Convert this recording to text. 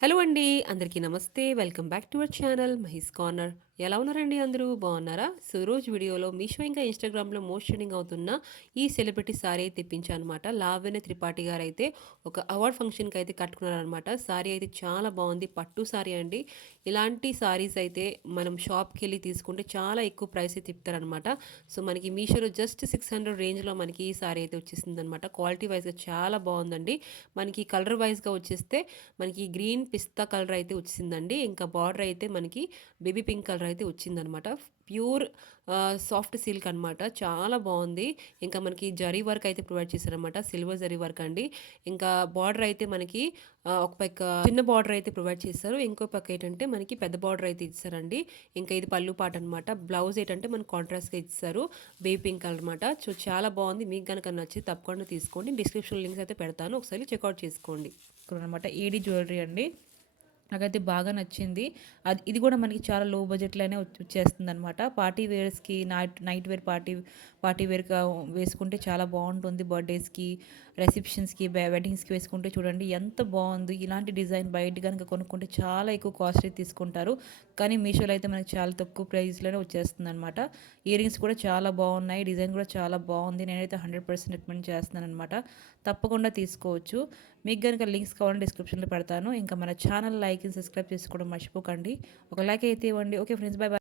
Hello అండి. అందరికీ నమస్తే. Welcome back to our channel Mahi's corner. ఎలా ఉన్నారండి అందరూ? బాగున్నారా? సో, ఈరోజు వీడియోలో మీషో ఇంకా ఇన్‌స్టాగ్రామ్‌లో మోస్ట్ ట్రెండింగ్ అవుతున్న ఈ సెలబ్రిటీ సారీ అయితే తెప్పించానన్నమాట. లావణ్య త్రిపాఠి గారైతే ఒక అవార్డ్ ఫంక్షన్‌కి అయితే కట్టుకున్నారనమాట. సారీ అయితే చాలా బాగుంది. పట్టు సారీ అండి. ఇలాంటి సారీస్ అయితే మనం షాప్‌కెళ్ళి తీసుకుంటే చాలా ఎక్కువ ప్రైస్ అయితే చెప్తారనమాట. సో, మనకి మీషోలో జస్ట్ 600 రేంజ్‌లో మనకి ఈ సారీ అయితే వచ్చేసిందనమాట. క్వాలిటీ వైస్‌గా చాలా బాగుందండి. మనకి కలర్ వైస్‌గా వచ్చేస్తే మనకి గ్రీన్ పిస్తా కలర్ అయితే వచ్చిందండి. ఇంకా బార్డర్ అయితే మనకి బేబీ పింక్ కలర్ అయితే వచ్చిందనమాట. ప్యూర్ సాఫ్ట్ సిల్క్ అనమాట. చాలా బావుంది. ఇంకా మనకి జరీ వర్క్ అయితే ప్రొవైడ్ చేశారనమాట. సిల్వర్ జరీ వర్క్ అండి. ఇంకా బార్డర్ అయితే మనకి ఒక పక్క చిన్న బార్డర్ అయితే ప్రొవైడ్ చేశారు. ఇంకో పక్క ఏంటంటే మనకి పెద్ద బార్డర్ అయితే ఇచ్చారండి. ఇంకా ఇది పళ్ళు పాట అనమాట. బ్లౌజ్ ఏంటంటే మనకి కాంట్రాస్ట్‌గా ఇచ్చారు. బేబీ పింక్ కలర్ అనమాట. సో, చాలా బావుంది. మీకు గనక నచ్చితే తప్పకుండా తీసుకోండి. డిస్క్రిప్షన్ లింక్స్ అయితే పెడతాను. ఒకసారి చెక్‌ఔట్ చేసుకోండి. అనమాట. ఏడీ జ్యువెలరీ అండి. నాకైతే బాగా నచ్చింది. ఇది కూడా మనకి చాలా లో బడ్జెట్‌లోనే వచ్చేస్తుందనమాట. పార్టీ వేర్స్‌కి నైట్ వేర్ పార్టీ వేర్‌గా వేసుకుంటే చాలా బావుంటుంది. బర్త్‌డేస్‌కి, రిసెప్షన్స్‌కి, వెడ్డింగ్స్‌కి వేసుకుంటే చూడండి ఎంత బావుంది. ఇలాంటి డిజైన్ బయట గనుక కొనుక్కుంటే చాలా ఎక్కువ కాస్ట్‌లీ తీసుకుంటారు. కానీ మీషోలో అయితే మనకి చాలా తక్కువ ప్రైస్‌లోనే వచ్చేస్తుందనమాట. ఇయర్ రింగ్స్ కూడా చాలా బావున్నాయి. డిజైన్ కూడా చాలా బావుంది. నేనైతే 100% రికమెండ్ చేస్తున్నాననమాట. తప్పకుండా తీసుకోవచ్చు. మీకు గనుక లింక్స్ కావాలంటే డిస్క్రిప్షన్‌లో పెడతాను. ఇంకా మన ఛానల్ లైక్ అండ్ సబ్స్క్రైబ్ చేసుకోవడం మర్చిపోకండి. ఒక లైక్ అయితే ఇవ్వండి. Okay friends, by by.